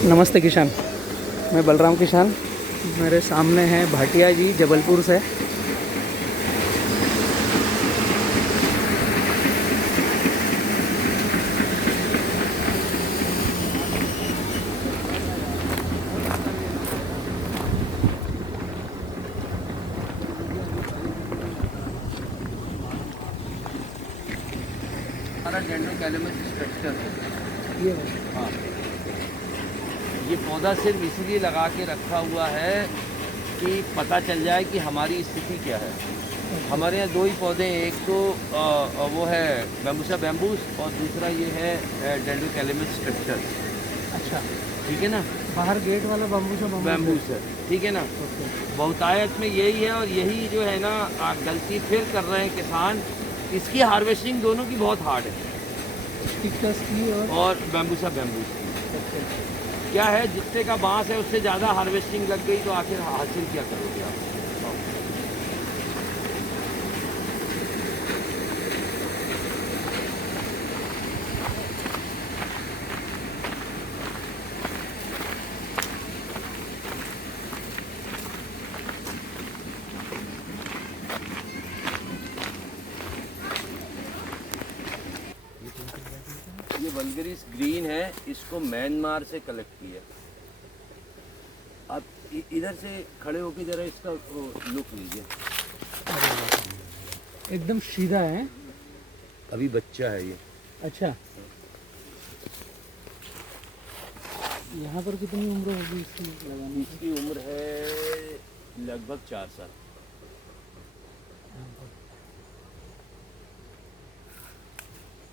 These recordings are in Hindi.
नमस्ते किशन, मैं बलराम किशन। मेरे सामने हैं भाटिया जी जबलपुर से। हमारा डेंड्रोकैलेमस स्ट्रक्चर है। ये हाँ, ये पौधा सिर्फ इसलिए लगा के रखा हुआ है कि पता चल जाए कि हमारी स्थिति क्या है। हमारे यहाँ दो ही पौधे हैं, एक तो वो है बैम्बूसा बैम्बूस और दूसरा ये है डेंड्रोकैलेमस स्ट्रक्चर। अच्छा, ठीक है ना, बाहर गेट वाला बम्बू बैम्बूस है, ठीक है ना। बहुतायत में यही है और यही जो है ना गलती फिर कर रहे हैं किसान। इसकी हार्वेस्टिंग दोनों की बहुत हार्ड है, स्टिकस की और बैम्बूसा बैम्बूस की क्या है, जितने का बांस है उससे ज़्यादा हार्वेस्टिंग लग गई तो आखिर हासिल क्या करोगे आप। ये वल्गरिस ग्रीन है, इसको म्यांमार से कलेक्ट किया। आप इधर से खड़े होकर जरा इसका लुक लीजिए। एकदम सीधा है। अभी बच्चा है ये। अच्छा, यहाँ पर कितनी उम्र होगी इसकी लगाने की? इसकी उम्र है लगभग 4 साल।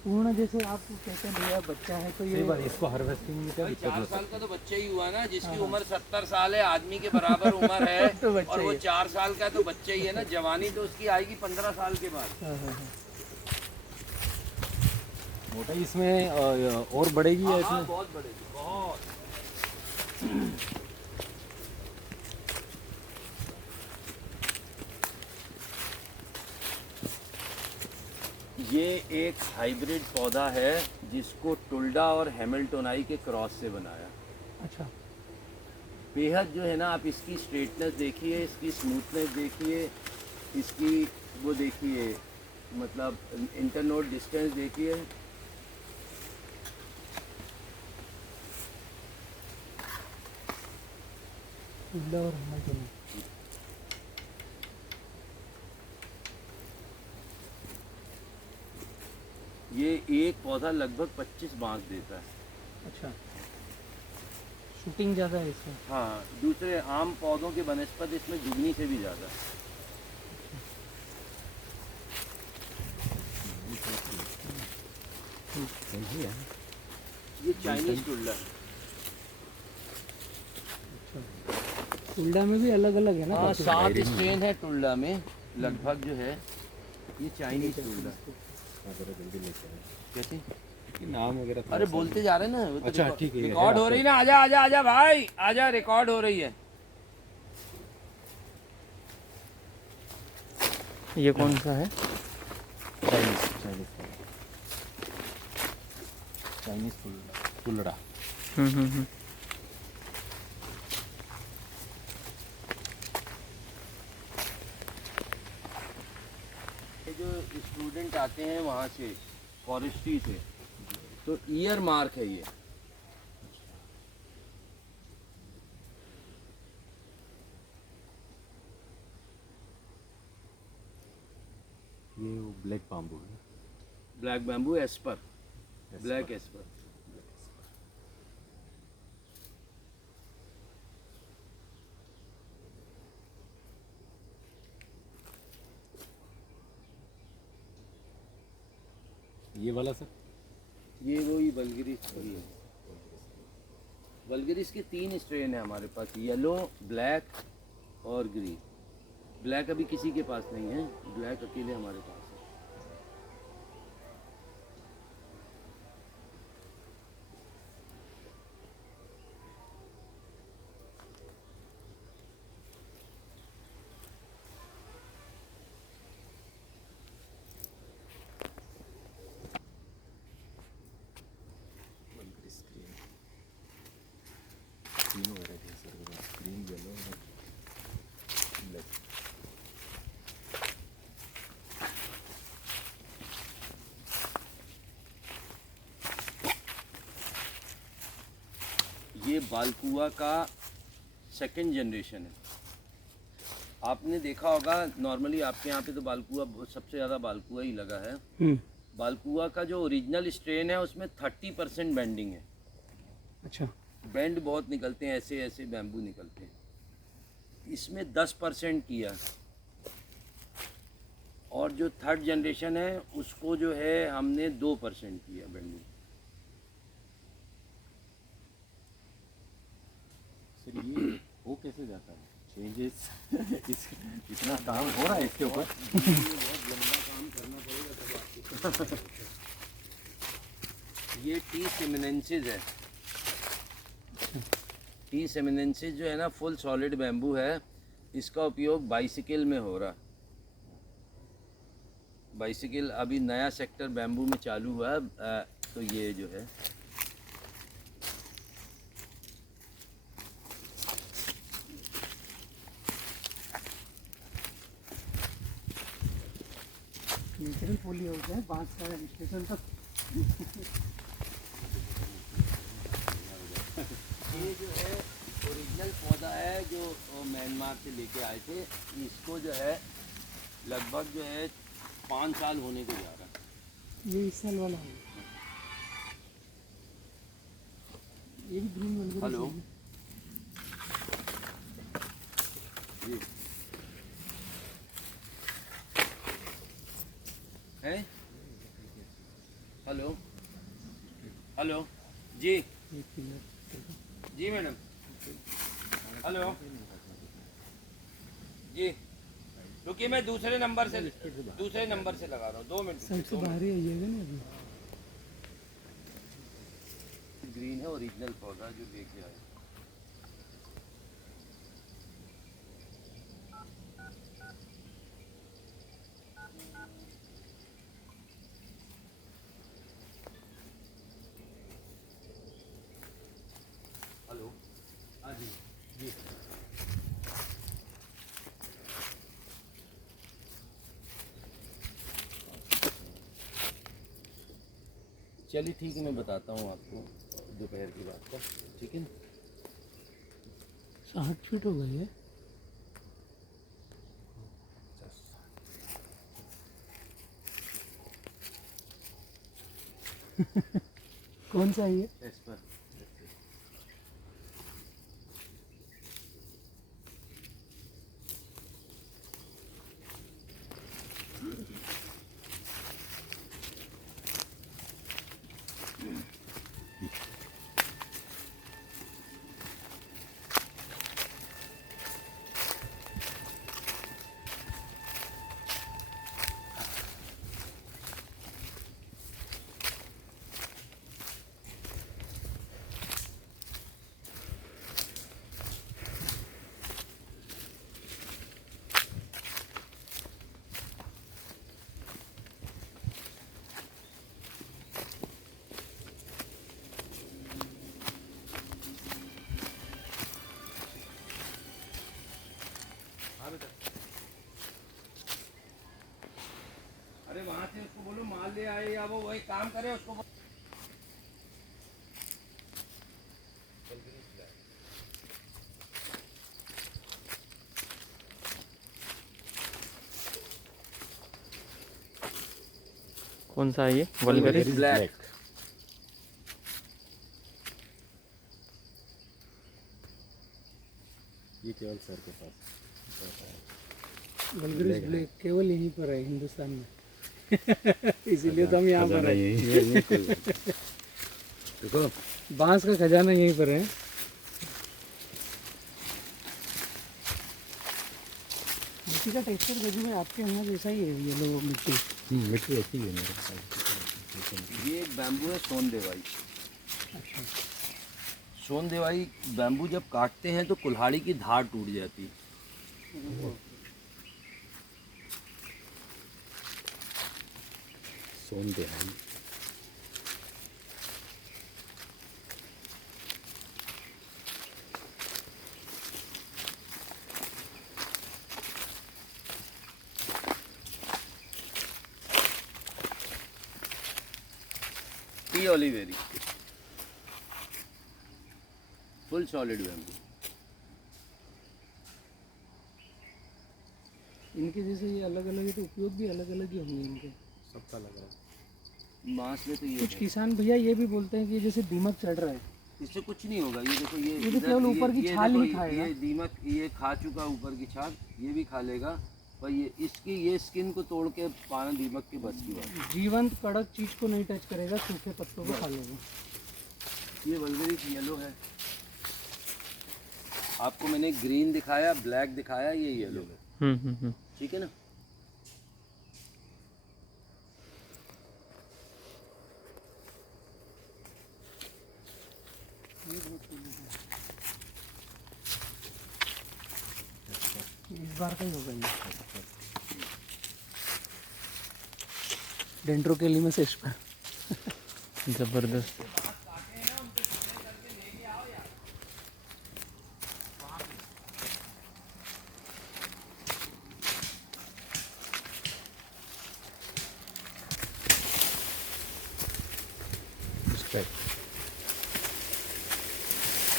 पूर्ण जैसे आप कहते हैं भैया बच्चा है तो ये इसको हार्वेस्टिंग में क्या दिक्कत 4 हो साल का तो बच्चा ही हुआ ना, जिसकी उम्र 70 साल है, आदमी के बराबर उम्र है। तो बच्चा और वो ही है। 4 साल का तो बच्चा ही है ना। जवानी तो उसकी आएगी 15 साल के बाद। हाँ, हाँ, हाँ। मोटाई इसमें और बढ़ेगी या हाँ, इसमें? बहुत बढ़ेगी, बहुत। ये एक हाइब्रिड पौधा है जिसको टुल्डा और हैमिल्टोनाई के क्रॉस से बनाया। अच्छा, बेहद जो है ना, आप इसकी स्ट्रेटनेस देखिए, इसकी स्मूथनेस देखिए, इसकी वो देखिए, मतलब इंटरनोड डिस्टेंस देखिए। टुल्डा और हैमिल्टन। ये एक पौधा लगभग 25 बांस देता है। अच्छा, शूटिंग ज़्यादा है इसमें। हाँ, दूसरे आम पौधों के बनस्पत इसमें जुगनी से भी ज़्यादा है। सही है। ये चाइनीज टुल्डा है। टुल्डा में भी अलग अलग है ना? हाँ, काफी? 7 स्ट्रेन है टुल्डा में लगभग जो है। ये चाइनीज टुल्डा जल्दी लेके आए। कैसे? कि नाम वगैरह थोड़ा अरे सा- बोलते जा रहे हैं ना, वो तो अच्छा, ठीक है, ये रिकॉर्ड है हो रही ना। आजा आजा आजा भाई, आजा, रिकॉर्ड हो रही है। ये कौन सा है? चाइनीज चाइनीज चाइनीज कुल्हड़ा। हम्म। ये जो स्टूडेंट आते हैं वहाँ से, फॉरेस्ट्री से, तो ईयर मार्क है ये। ये वो ब्लैक बाम्बू है। Black bamboo Esper, black Esper. ये वाला सर? ये वही वल्गरिस वही है। वल्गरिस के 3 स्ट्रेन है हमारे पास, येलो, ब्लैक और ग्रीन। ब्लैक अभी किसी के पास नहीं है, ब्लैक अकेले हमारे पास है। तीनों वैरायटी है सर, ग्रीन, येलो और ब्लैक। ये बालकुआ का सेकंड जनरेशन है। आपने देखा होगा नॉर्मली आपके यहाँ पे तो बालकुआ सबसे ज़्यादा बालकुआ ही लगा है। बालकुआ का जो ओरिजिनल स्ट्रेन है उसमें 30% बेंडिंग है। अच्छा, बेंड बहुत निकलते हैं, ऐसे ऐसे बैम्बू निकलते हैं। इसमें 10% किया, और जो थर्ड जनरेशन है उसको जो है हमने 2% किया बेंडिंग। सर ये हो कैसे जाता है चेंजेस? इतना काम हो रहा है इसके ऊपर। बहुत लंबा काम करना पड़ेगा तब आपको। ये टी सेमिनेंसिस है। टी सेमिनेंसिस जो है ना फुल सॉलिड बैम्बू है। इसका उपयोग बाइसिकल में हो रहा। बाइसिकल अभी नया सेक्टर बैम्बू में चालू हुआ है, तो ये जो है नेचुरल पोली हो गया बांस का स्टेशन तक। ये जो है ओरिजिनल पौधा है जो म्यांमार से लेके आए थे। इसको जो है लगभग जो है 5 साल होने को जा रहा है। ये इस साल वाला है, ये भी ग्रीन वाला। हेलो, ये है। हेलो हेलो जी जी मैडम, हेलो जी, रुकिए मैं दूसरे नंबर से लगा रहा हूँ, 2 मिनट। सबसे बाहर ही आइएगा ना अभी। ग्रीन है ओरिजिनल पौधा जो लेके आए। हेलो, हाँ जी जी। चलिए ठीक है, मैं बताता हूँ आपको दोपहर की बात का, ठीक है ना। 60 फीट हो गई है। कौन सा है ये? इस पर अरे वहाँ से उसको बोलो माल ले आए या वो वही काम करे उसको। कौन सा है ये? Vulgaris black. ये केवल सर के पास। वल्गरिस ब्लैक केवल यहीं पर है हिंदुस्तान में। इसीलिए तो हम यहाँ पर है। देखो बांस का खजाना यहीं पर है। मिट्टी का टेक्सचर गजू में आपके यहाँ जैसा ही है, ये लो मिट्टी। मिट्टी ऐसी है मेरे पास। ये बैम्बू है सोन देवाई। अच्छा, सोन देवाई बैम्बू जब काटते हैं तो कुल्हाड़ी की धार टूट जाती है। सोन देहाई। ये ओलिवेरी, फुल सॉलिड बैम्बू। इनके जैसे ये अलग अलग है तो उपयोग भी अलग अलग ही होंगे इनके। सबका लग रहा है। बांस में तो ये कुछ है। किसान भैया ये भी बोलते हैं कि जैसे दीमक चढ़ रहा है, इससे कुछ नहीं होगा। ये देखो, ये तो इधर केवल ऊपर की छाल देखो, ही खाएगा। ये दीमक ये खा चुका ऊपर की छाल, ये भी खा लेगा, पर ये इसकी ये स्किन को तोड़ के पाना दीमक के बस की बात है। जीवंत कड़क चीज को नहीं टच करेगा, सूखे पत्तों को खा लेगा। ये वल्गरिस येलो है। आपको मैंने ग्रीन दिखाया, ब्लैक दिखाया, ये येलो है। ठीक है ना। इस बार का ही होगा ये डेंड्रोकेलिमस एस्पर। जबरदस्त।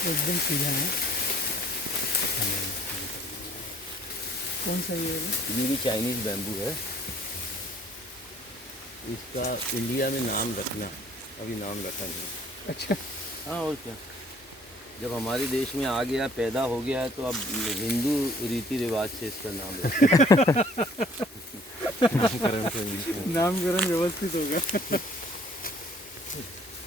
एकदम सीधा है। कौन सा ये है? ये भी चाइनीज बैम्बू है। इसका इंडिया में नाम रखना, अभी नाम रखा नहीं। अच्छा, हाँ, और क्या। जब हमारे देश में आ गया, पैदा हो गया है, तो अब हिंदू रीति रिवाज से इसका नाम रखा। नामकरण व्यवस्थित होगा।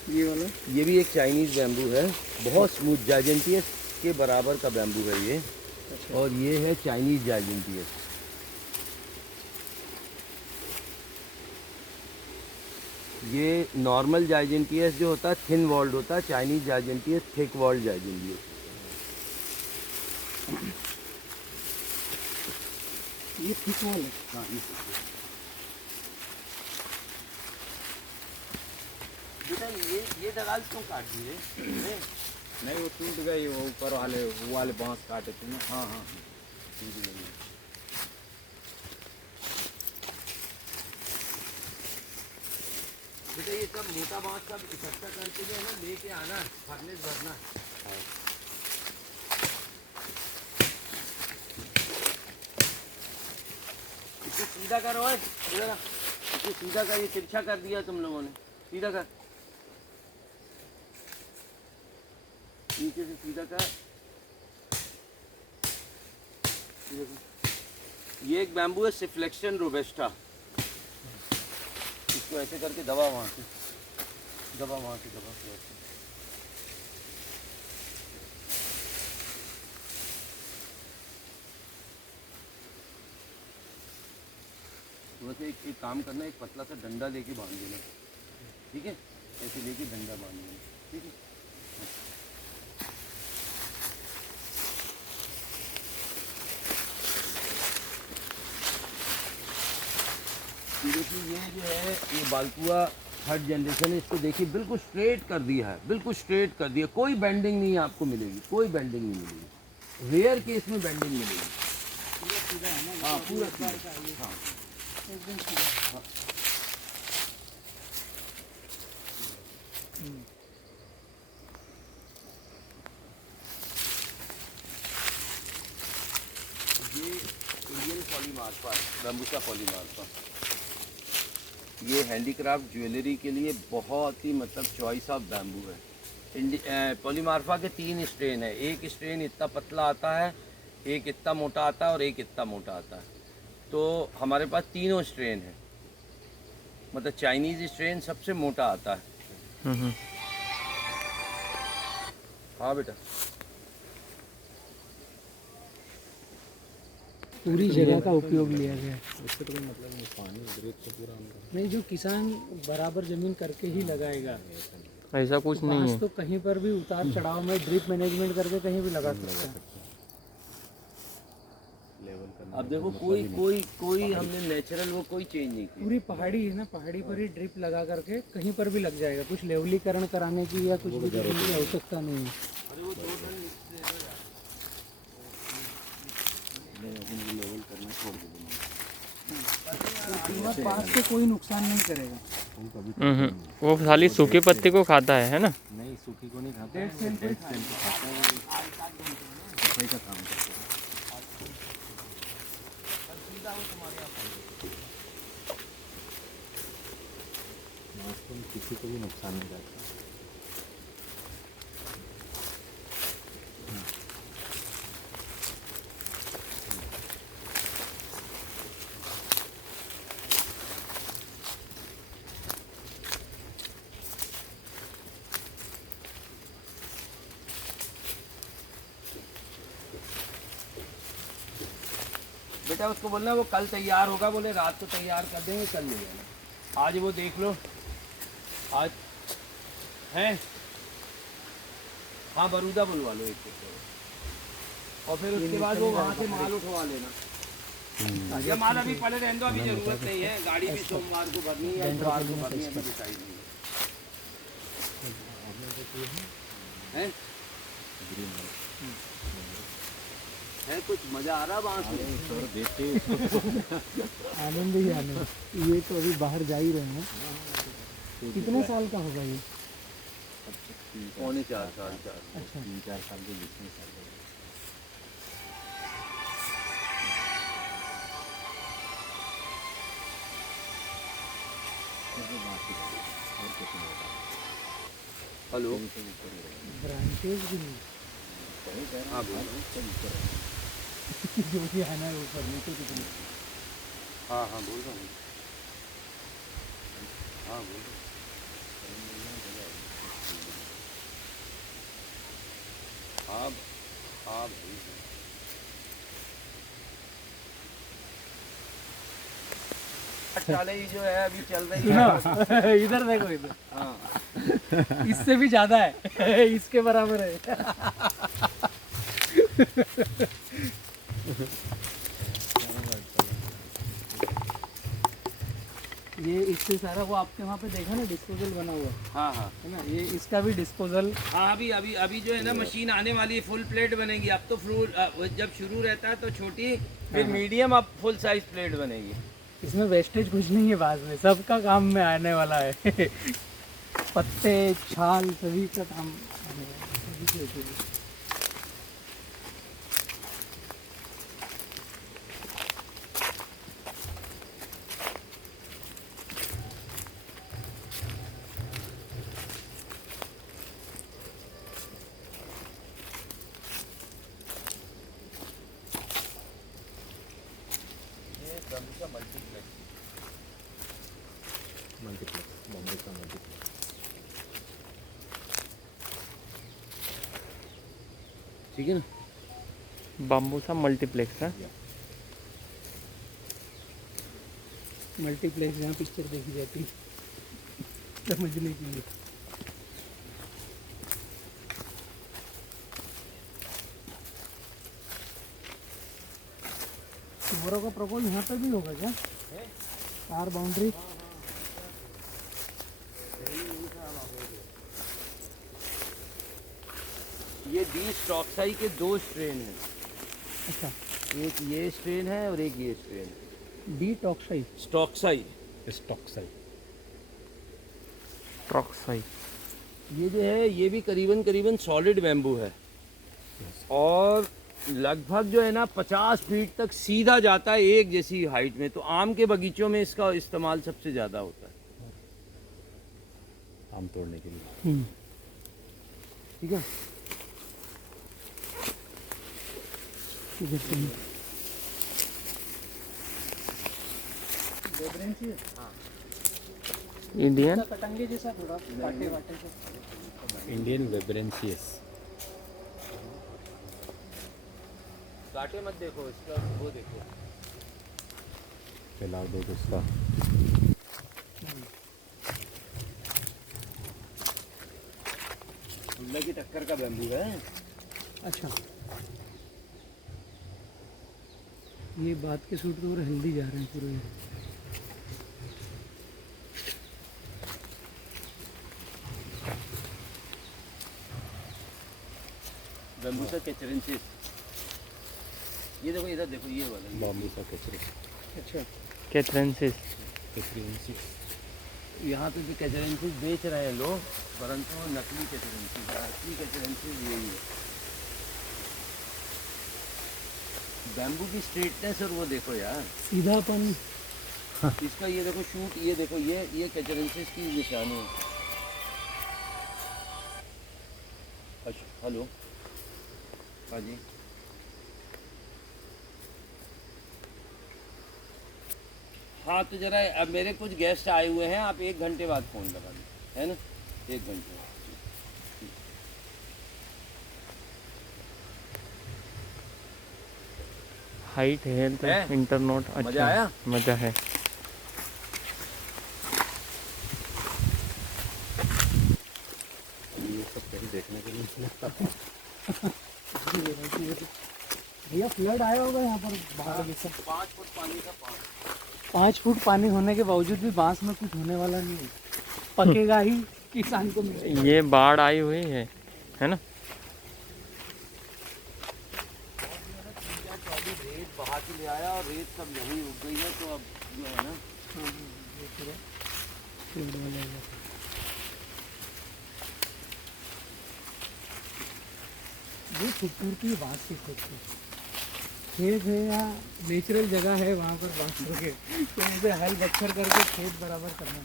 ये वाला ये भी एक चाइनीज बैम्बू है, बहुत स्मूथ, जाइजेंटियस के बराबर का बैम्बू है ये। और ये है चाइनीज जाइजेंटियस। ये नॉर्मल जाइजेंटियस जो होता है थिन वॉल्ड होता है, चाइनीज जाइजेंटियस थिक वॉल्ड जाइजेंटियस। ये थिक वॉल है। हाँ, बेटा ये दराज क्यों काट दी रे? नहीं, वो टूट गई, वो ऊपर वाले बांस काटे थे ना। हाँ हाँ, बेटा ये सब मोटा बांस सब इकट्ठा करके जो है ना लेके आना, फर्नेस भरना। इसे सीधा करो, इधर इसे सीधा कर। ये तिरछा कर दिया तुम लोगों ने, सीधा कर, नीचे से सीधा कर। ये एक बैम्बू है सिफ्लेक्शन रोबेस्टा। इसको ऐसे करके दबा, वहाँ से दबा, वहाँ से दबा। वैसे एक काम करना, एक पतला सा डंडा लेके बांध देना, ठीक है? ऐसे लेके डंडा बांध देना, ठीक है? देखिए ये जो है, ये बालकुआ थर्ड जनरेशन है। इसको देखिए बिल्कुल स्ट्रेट कर दिया है, बिल्कुल स्ट्रेट कर दिया, कोई बेंडिंग नहीं आपको मिलेगी, कोई बेंडिंग नहीं मिलेगी। रेयर केस में बेंडिंग मिलेगी। पूरा सीधा है ना? हाँ, पूरा सीधा। हाँ, एकदम सीधा। हाँ। ये इंडियन पॉलीमार्फा है, बैम्बूसा पॉलीमार्फा। ये हैंडीक्राफ्ट ज्वेलरी के लिए बहुत ही मतलब चॉइस ऑफ बैम्बू है। पॉलीमार्फा के 3 स्ट्रेन है। एक स्ट्रेन इतना पतला आता है, एक इतना मोटा आता है और एक इतना मोटा आता है। तो हमारे पास तीनों स्ट्रेन है। मतलब चाइनीज स्ट्रेन सबसे मोटा आता है। हाँ बेटा, पूरी जगह का उपयोग लिया गया है। इससे तो कोई मतलब नहीं, पानी ड्रिप से पूरा अंदर। नहीं, जो किसान बराबर जमीन करके ही लगाएगा। ऐसा कुछ नहीं बांस है। तो कहीं पर भी उतार चढ़ाव में ड्रिप मैनेजमेंट करके कहीं भी लगा सकता है। लेवल करना। अब देखो कोई हमने नेचुरल वो कोई चेंज नहीं की। पूरी पहाड़ी है ना, पहाड़ी पर ही ड्रिप लगा करके कहीं पर भी लग जाएगा। कुछ लेवलीकरण कराने की या कुछ भी करने की आवश्यकता नहीं है। अरे वो 2 टन लेवल करना छोड़ देना। कीमत पास से कोई नुकसान नहीं करेगा। वो कभी वो खाली सूखे पत्ते को खाता है ना? नहीं, सूखी को नहीं खाता है, डेड सेल को खाता है, सफाई का काम करता है। वास्तव में किसी को भी नुकसान नहीं करता। बेटा उसको बोलना वो कल तैयार होगा, बोले रात को तैयार कर देंगे, कल ले जाना। आज वो देख लो, आज हैं, हाँ बरूदा बुलवा लो एक और फिर उसके बाद वो वहाँ से माल उठवा लेना। ये माल अभी पड़े रहने दो, अभी जरूरत नहीं है, गाड़ी भी सोमवार को भरनी है, इतवार को भरनी है, अभी डिसाइड नहीं है। है कुछ मजा आ रहा बांस में देखते आनंद ही आनंद। ये तो अभी बाहर जा ही रहे हैं। कितने साल का होगा ये? पौने 4 साल। अच्छा, 3-4 साल के बीच में साल हेलो ब्रांचेज भी नहीं, हाँ बोलो। जो भी आना है ऊपर नीचे कितने। हाँ हाँ बोल रहा हूँ, हाँ बोल रहा हूँ। हाँ हाँ भाई चाले जो है अभी चल रही है। इधर देखो, इधर हाँ इससे भी ज्यादा है, इसके बराबर है। ये इससे सारा वो आपके वहाँ पे देखा ना डिस्पोजल बना हुआ हाँ हाँ है ना, ये इसका भी डिस्पोजल। हाँ अभी अभी अभी जो है ना मशीन आने वाली है, फुल प्लेट बनेगी। अब तो फुल जब शुरू रहता है तो छोटी, फिर मीडियम, अब फुल साइज प्लेट बनेगी। इसमें वेस्टेज कुछ नहीं है, बाद में सबका काम में आने वाला है। पत्ते छाल सभी का काम आने वाला है, सभी के उपयोग। मल्टीप्लेक्स, बॉम्बे का मल्टीप्लेक्स। ठीक है ना। बाम्बूसा मल्टीप्लेक्स है। मल्टीप्लेक्स जहाँ पिक्चर देखी जाती है समझने के लिए। टुमारो का प्रपोज यहाँ पे भी होगा क्या? कार बाउंड्री ये डी स्टॉक्साई के 2 स्ट्रेन हैं। अच्छा, एक ये स्ट्रेन है और एक ये स्ट्रेन है। डी टॉक्साई। स्टॉक्साई स्टॉक्साई। ट्रॉक्साई। ये जो है ये भी करीबन करीबन सॉलिड बैम्बू है और लगभग जो है ना 50 फीट तक सीधा जाता है एक जैसी हाइट में। तो आम के बगीचों में इसका इस्तेमाल सबसे ज़्यादा होता है, आम तोड़ने के लिए। ठीक है। इंडियन कटंगे जैसा थोड़ा काटे वाटे से। इंडियन वेबरेंसियस। काटे मत देखो, इसका वो देखो। फैलाव दो उसका। उल्ला की टक्कर का बैम्बू है। अच्छा, ये बात के सूट तो और हेल्दी जा रहे हैं पूरे। बैम्बूसा कैचरेंसिस। ये देखो, इधर देखो, ये वाला बॉम्बे का कचरे। अच्छा, कैथरेंसिस। कैचरेंसिस। यहाँ पे भी कैचरेंसीज बेच रहे हैं लोग, परंतु वो नकली कैचरेंसीज है, असली कैचरेंसीज यही है। बैम्बू की स्ट्रेटनेस और वो देखो यार, सीधापन। इसका ये देखो शूट, ये देखो ये कैचरेंसीज की निशानी है। अच्छा हेलो, हाँ जी, हाँ तो जरा अब मेरे कुछ गेस्ट आए हुए हैं, आप 1 घंटे बाद फ़ोन लगा दो, है ना, 1 घंटे बाद। हाइट हेल्थ है? इंटरनोट। मज़ा अच्छा आया? मज़ा है। ये सब कहीं देखने के लिए मिलता है। भैया फ्लड आया होगा यहाँ पर बाहर के सब। 5 फुट पानी का 5 फुट पानी होने के बावजूद भी बांस में कुछ होने वाला नहीं है, पकेगा ही, किसान को मिलेगा। ये बाढ़ आई हुई है ना? रेत बहा के ले आया और रेत सब यहीं रुक गई है, तो अब जो है ना, ये खूबसूरती है बांस की, खूबसूरती खेत है या नेचुरल जगह है वहाँ पर बांस लगे, तो इसे हल बख्तर करके खेत बराबर करना है।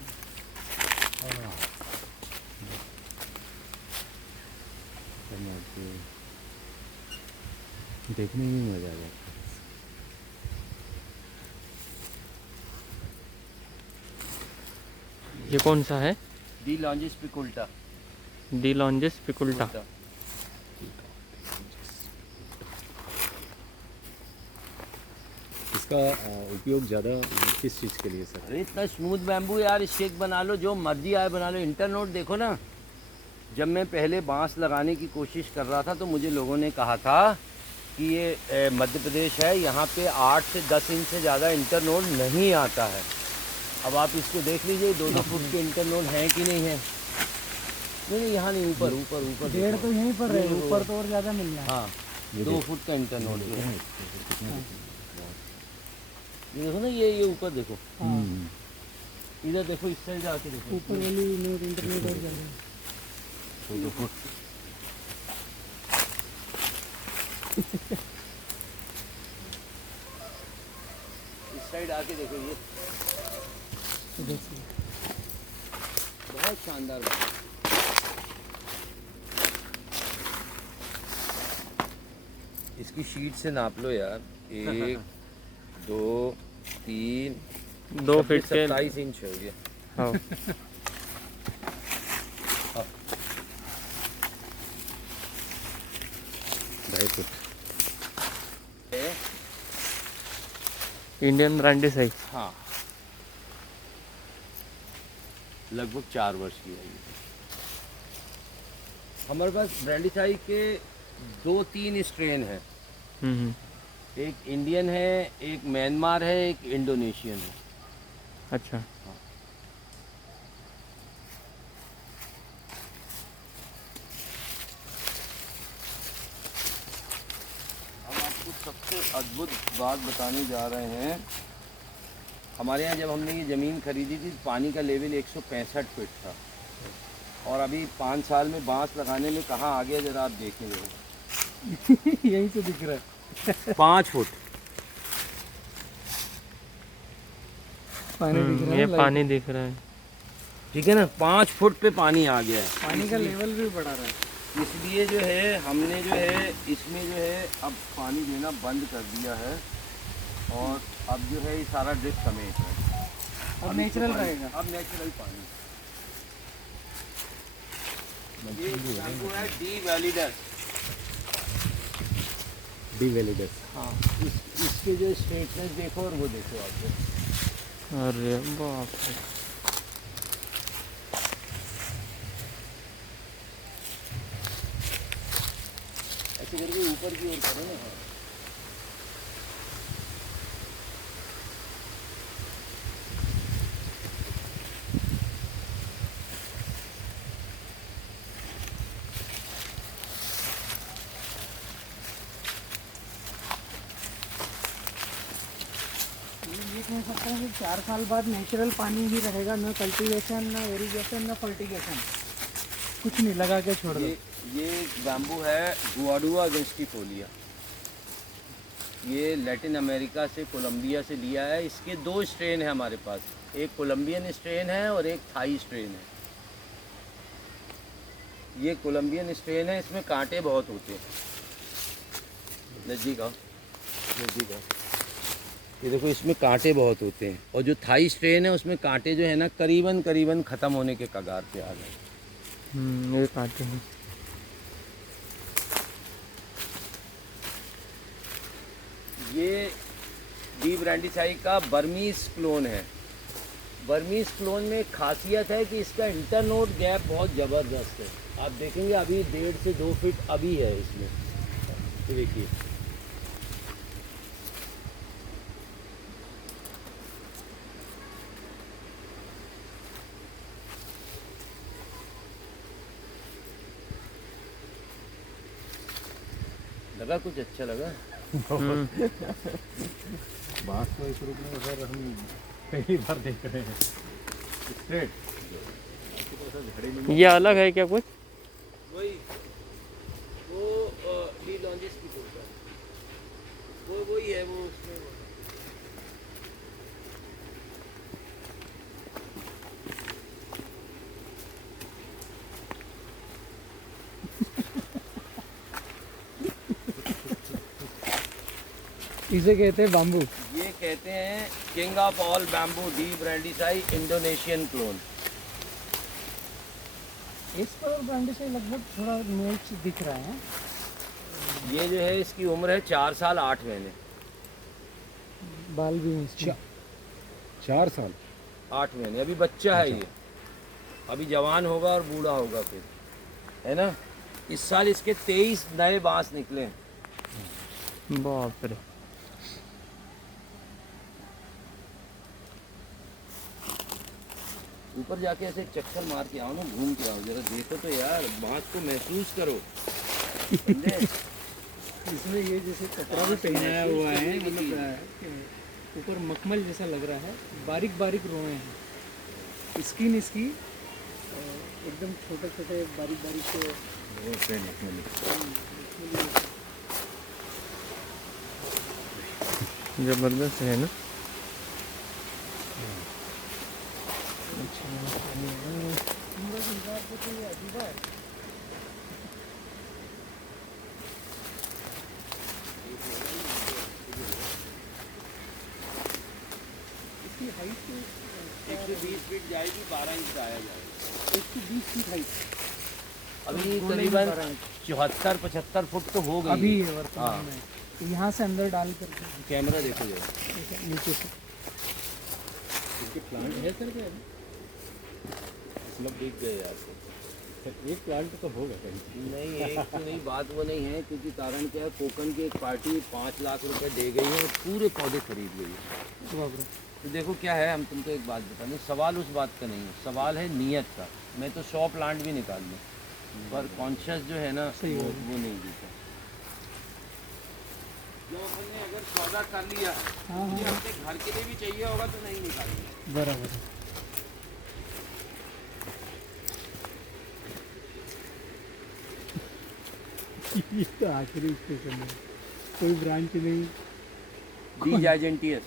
देखने में मजा आ जाता ये कौन सा है? डी लॉन्जिस पिकुल्टा। डी लॉन्जिस पिकुल्टा। इसका उपयोग ज़्यादा किस चीज़ के लिए सर? अरे इतना स्मूथ बैम्बू यार, स्टिक बना लो, जो मर्जी आए बना लो। इंटरनोट देखो ना, जब मैं पहले बांस लगाने की कोशिश कर रहा था तो मुझे लोगों ने कहा था कि ये मध्य प्रदेश है, यहाँ पे 8 से 10 इंच से ज़्यादा इंटरनोट नहीं आता है। अब आप इसको देख लीजिए, 2-2 फुट के इंटरनोट हैं कि नहीं है। नहीं यहाँ नहीं, ऊपर ऊपर ऊपर पेड़ तो यहीं पर रहे, ये ऊपर तो और ज़्यादा मिलना है। हाँ, 2 फुट का इंटरनोट जो है। ये देखो ना, ये ऊपर देखो, इधर देखो, इस साइड आके देखो, ऊपर वाली नोट इंटरनेट और ज़्यादा है। 2 फुट। इस साइड आके देखो, ये इधर से। बहुत शानदार बात। इसकी शीट से नाप लो यार, 1 2 3 2 फीट के 27 इंच हो गया। हाँ। 2.5 फुट। Indian brandy size. हाँ, लगभग 4 वर्ष की है ये। हमारे पास ब्रांडी साइज के 2-3 स्ट्रेन हैं। एक इंडियन है, एक म्यांमार है, एक इंडोनेशियन है। अच्छा। हम आपको सबसे अद्भुत बात बताने जा रहे हैं। हमारे यहाँ जब हमने ये ज़मीन खरीदी थी, पानी का लेवल 165 फीट था, और अभी 5 साल में बांस लगाने में कहाँ आ गया, जरा आप देखेंगे। यही तो दिख रहा है, 5 फुट पानी दिख रहा ये है, पानी दिख रहा है। ठीक है ना, 5 फुट पे पानी आ गया है। पानी का लेवल भी बढ़ा रहा है। इसलिए जो है हमने जो है इसमें जो है अब पानी देना बंद कर दिया है, और अब जो है ये सारा ड्रिप समेत है। अब नेचुरल रहेगा। अब नेचुरल पानी। ये शैम्पू है डी वैलिडस। डी वैलिडस। हाँ, इसके जो स्ट्रेटनेस देखो और वो देखो आप। अरे बाप रे। ऐसे करके ऊपर की ओर करो ना। ये देख नहीं सकते हैं कि 4 साल बाद नेचुरल पानी ही रहेगा, ना कल्टीवेशन, ना इरिगेशन, ना फर्टिगेशन, कुछ नहीं लगा के छोड़ दो। ये बैम्बू है गुआडुआ वेस्टिफोलिया। ये लैटिन अमेरिका से, कोलंबिया से लिया है। इसके 2 स्ट्रेन है हमारे पास, एक कोलंबियन स्ट्रेन है और एक थाई स्ट्रेन है। ये कोलंबियन स्ट्रेन है, इसमें कांटे बहुत होते हैं। नज़दीक आओ, नज़दीक आओ। ये देखो, इसमें कांटे बहुत होते हैं। और जो थाई स्ट्रेन है उसमें कांटे जो है ना करीबन ख़त्म होने के कगार पे आ गए। ये काटे हैं। ये डी ब्रांडीसाई का बर्मीज क्लोन है। बर्मीज क्लोन में एक खासियत है कि इसका इंटरनोड गैप बहुत ज़बरदस्त है। आप देखेंगे अभी 1.5 से 2 फीट अभी है इसमें। ये देखिए, लगा कुछ अच्छा लगा। बांस को इस रूप में सर हम पहली बार देख रहे हैं स्ट्रेट। ये अलग है क्या कुछ? वही वो ली लॉन्जेस की बोलता है, वो वही है वो उसमें। इसे कहते हैं बाम्बू। ये कहते हैं king of all bamboo D brandisii Indonesian clone. इसका और ब्रांडी से लगभग थोड़ा मैच दिख रहा है। ये जो है इसकी उम्र है 4 साल 8 महीने। बाल भी हैं इसमें। 4 साल 8 महीने अभी बच्चा है ये, अभी जवान होगा और बूढ़ा होगा फिर, है ना। इस साल इसके 23 नए बांस निकले हैं। बाप रे। ऊपर जाके ऐसे चक्कर मार के आओ ना, घूम के आओ, जरा देखो तो यार, बांस को महसूस करो। समझे? इसमें ये जैसे कपड़ा भी पहनाया हुआ है, मतलब ऊपर मखमल जैसा लग रहा है। बारीक बारीक रोए हैं, स्किन इसकी एकदम छोटे छोटे बारीक बारीक से। जबरदस्त है ना। इसकी हाइट 120 फीट जाएगी, 12 इंच आया जाएगा। 120 फीट हाइट अभी करीबन 74-75 फुट तो हो गई अभी है। है वर्तमान में। तो यहाँ से अंदर डाल करके कैमरा देखो जरा। नीचे से प्लांट है सर क्या? मतलब दिख गए आपको। सर एक प्लांट तो होगा कहीं। नहीं, एक तो नहीं, बात वो नहीं है, क्योंकि कारण क्या है, कोकन की एक पार्टी 5 लाख रुपए दे गई है और पूरे पौधे खरीद गई है। बाप रे। तो देखो क्या है, हम तुमको एक बात बता दें, सवाल उस बात का नहीं है, सवाल है नीयत का। मैं तो 100 प्लांट भी निकाल लूँ, पर कॉन्शियस जो है ना सही वो, बात है। वो नहीं जीता। जो अपन ने अगर सौदा कर लिया, हाँ मुझे हाँ अपने घर के लिए भी चाहिए होगा तो नहीं निकालेंगे। बराबर है। ये तो आखिरी स्टेशन है, कोई ब्रांच नहीं, डी जाइजेंटियस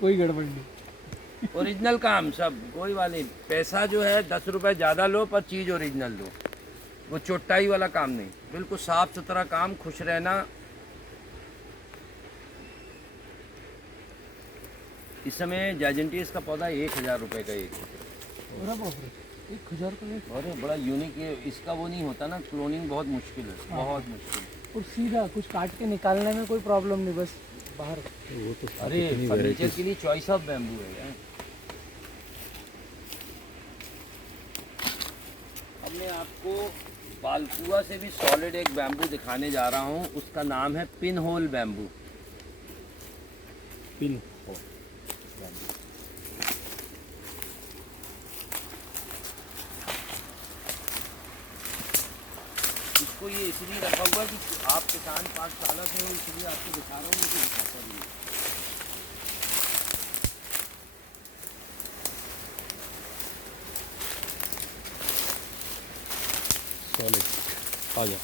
कोई गड़बड़ नहीं। ओरिजिनल काम सब, कोई बात नहीं। पैसा जो है 10 रुपए ज़्यादा लो, पर चीज़ ओरिजिनल लो। वो चोटाई वाला काम नहीं, बिल्कुल साफ सुथरा काम, खुश रहना। इस समय जाइजेंटियस का पौधा 1000 रुपये का एक है। अरे बाप रे, 1000 का एक। और बड़ा यूनिक है इसका, वो नहीं होता ना, क्लोनिंग बहुत मुश्किल है, बहुत मुश्किल। और सीधा कुछ काट के निकालने में कोई प्रॉब्लम नहीं, बस बाहर। वो तो अरे फर्नीचर के लिए चॉइस ऑफ बैम्बू है यार। अब मैं आपको बालकुआ से भी सॉलिड एक बैम्बू दिखाने जा रहा हूँ, उसका नाम है पिन होल बैम्बू। पिन इसको ये इसलिए रखा हुआ है कि आप किसान पाठशाला से हो, इसलिए आपको दिखा रहा हूँ, मुझे दिखाता भी है। आ जा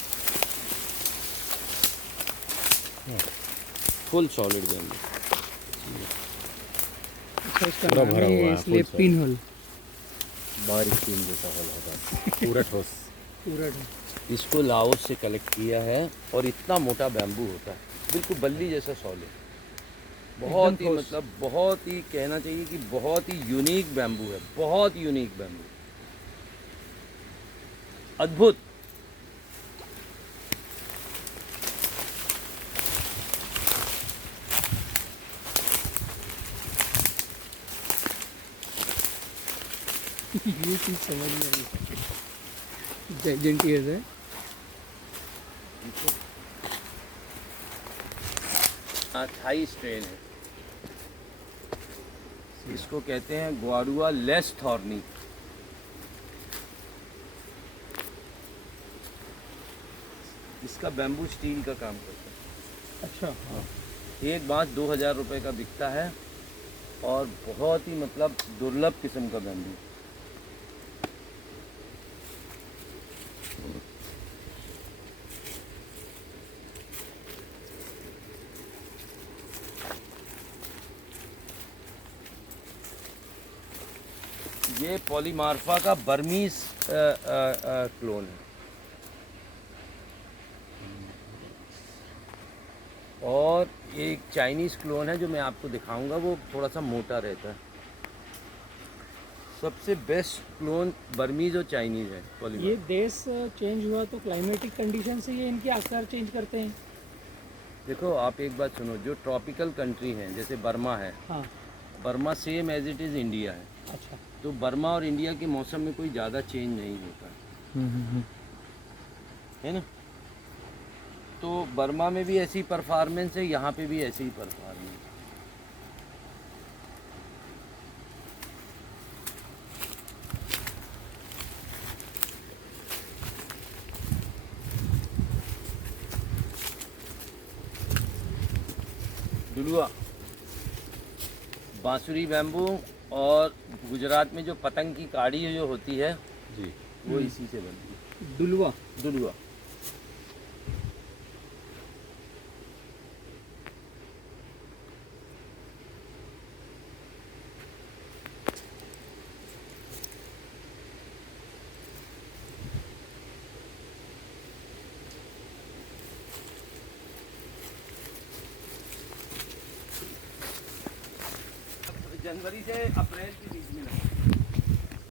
फुल सॉलिड बैम्बू। अच्छा, इसका पूरा नाम भरा ही हुआ है, इसलिए full पिन होल बारीक पिन जैसा होल होगा, पूरा ठोस। पूरा। इसको लाओस से कलेक्ट किया है और इतना मोटा बैम्बू होता है, बिल्कुल बल्ली जैसा सॉलिड, बहुत एकदम ही ठोस। मतलब बहुत ही कहना चाहिए कि बहुत ही यूनिक बैम्बू है, बहुत यूनिक बैम्बू, अद्भुत। ये चीज़ समझ में आई। जाइजेंट ईयर्स है। थाई स्ट्रेन है, इसको कहते हैं ग्वारुआ लेस थॉर्नी। इसका बैम्बू स्टील का काम करता है। अच्छा, हाँ। एक बांस 2000 रुपये का बिकता है और बहुत ही मतलब दुर्लभ किस्म का बैम्बू। ये पॉलीमार्फा का बर्मीज क्लोन है और एक चाइनीज़ क्लोन है जो मैं आपको दिखाऊंगा, वो थोड़ा सा मोटा रहता है। सबसे बेस्ट क्लोन बर्मीज और चाइनीज़ है पॉलीमार्फा। ये देश चेंज हुआ तो क्लाइमेटिक कंडीशन से ये इनके आकार चेंज करते हैं। देखो आप एक बात सुनो, जो ट्रॉपिकल कंट्री हैं जैसे बर्मा है, हाँ। Burma same as it is India है, अच्छा। तो बर्मा और इंडिया के मौसम में कोई ज़्यादा चेंज नहीं होता है ना। तो बर्मा में भी ऐसी परफॉर्मेंस है, यहाँ पे भी ऐसी ही परफॉर्मेंस। डुलुआ बांसुरी बैम्बू और गुजरात में जो पतंग की काड़ी जो होती है जी, वो इसी से बनती है, डुलवा। डुलुआ। जनवरी से अप्रैल के बीच में लगता है।